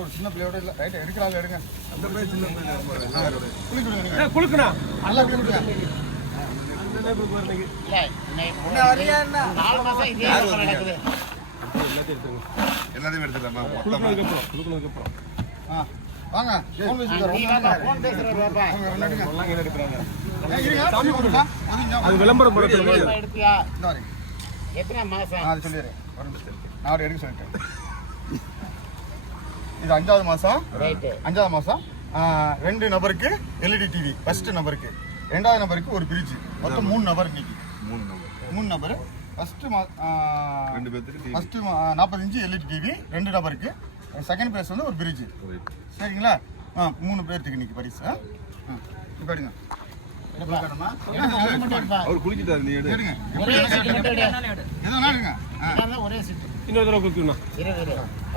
ஒரு சின்ன பிள்ளையோட இல்லை ரைட் எடுக்கலாம் எடுங்க அந்த பிள்ளை சின்ன பிள்ளை குளுக்கணும் நல்லா குளுக்குங்க எல்லாத்தையும் எடுத்துக்கலாமா வாங்க விளம்பரம் எத்தனை மாசம் அது சொல்லிடுறேன் நான் எடுக்க சொல்லிட்டேன் இது 5வது மாசம் 5வது மாசம் 2 நபருக்கு எல்இடி டிவி ஃபர்ஸ்ட் நபருக்கு 2வது நபருக்கு ஒரு பிரிட்ஜ் மொத்தம் 3 நபர் இன்னைக்கு 3 நபர் ஃபர்ஸ்ட் 40 இன்ச்சு எல்இடி டிவி 2 நபருக்கு செகண்ட் பிளேஸ் வந்து ஒரு பிரிட்ஜ் சரிங்களா 3 பேருக்கு இன்னைக்கு பரிசு இப்போ எடுங்க அவர் குளிச்சிட்டாரு நீ எடுங்க ஒரே சீட் இன்னொரு தடவை குளிக்கணும்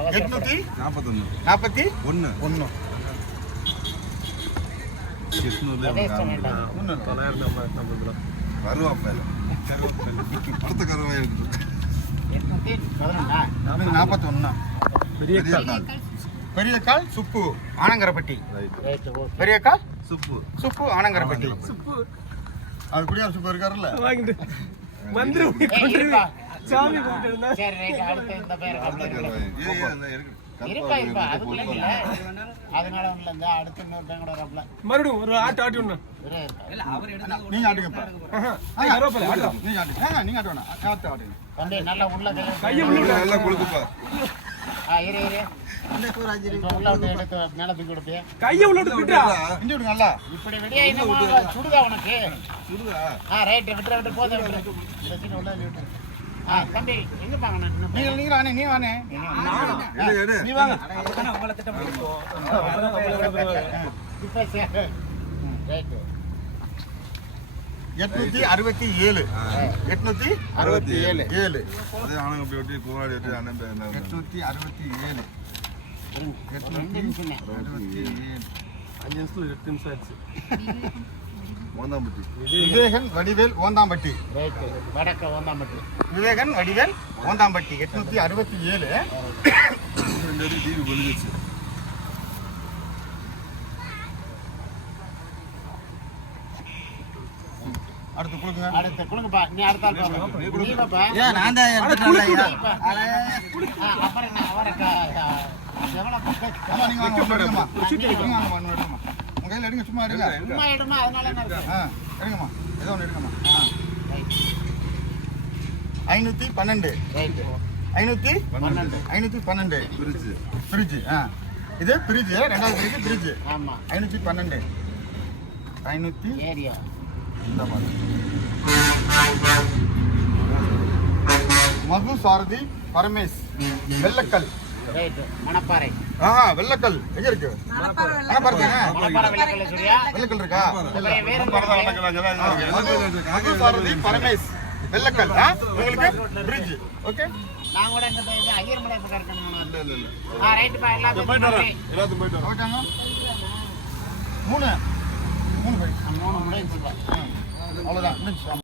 841 பெரிய கால் சுப்பு ஆனங்கரப்பட்டி பெரிய கால் சுப்பு ஆனங்கரப்பட்டி அது குடியார் சுப்பு இருக்காருல்ல மறுபடியும் ஒரு ஆட்டு ஆட்டி ஒண்ணு நீங்க ஆட்டுங்கப்பா நீங்க ஆட்டு வேணாம் ஆட்டுங்க நல்லா உள்ள கையை நல்லா கொடுக்குப்பா கையை உள்ள விட்டுடா நல்லா இப்படி விடியா சுடுதா உனக்கு ரைட் விட்டுற விட்டு போத தம்பி எங்க பாங்க நீங்க வானே நீ வானே நீ வாங்க உங்களை திட்டம் இப்ப ரைட் 867 867 அதே ஆனங்க அப்படி ஒட்டி கோவாடி ஒட்டி அண்ணன் 867 ஓந்தாம்பட்டி விவேகன் வடிவேல் ஓந்தாம்பட்டி விவேகன் வடிவேல் ஓந்தாம்பட்டி 867 டிவி கொலிச்சு அடுத்து கொடுங்க கொடுங்கப்பா நீ அடுத்த ஆள் பாருங்கப்பா ஏன் நான் தான் எடுத்துட்டேன் அப்புறம் நான் அவரக்கா நீங்க எடுங்கம்மா உங்க கையில எடுங்க சும்மா எடுங்க எடுமா அதனால என்ன இருக்கு எடுங்கம்மா ஏதோ ஒன்று எடுங்கம்மா 512 512 ஃப்ரிட்ஜ் இது ஃப்ரிட்ஜ் 2வது ஃப்ரிட்ஜ் ஆமா 512 ஏரியா இந்த மாதிரி மது சாரதி பரமேஷ் வெள்ளக்கல் மணப்பாறை வெள்ளக்கல் எங்க இருக்கு வெள்ளக்கல் இருக்கா மது சாரதி பரமேஷ் வெள்ளக்கல் உங்களுக்கு பிரிட்ஜ் ஓகே நான் கூட இந்த ஐயர்மலை பக்கம் இருக்கேன் ரைட் பா எல்லாத்தையும் போயிட்டாங்க 3 முடிஞ்சுப்பா அவ்வளோதான்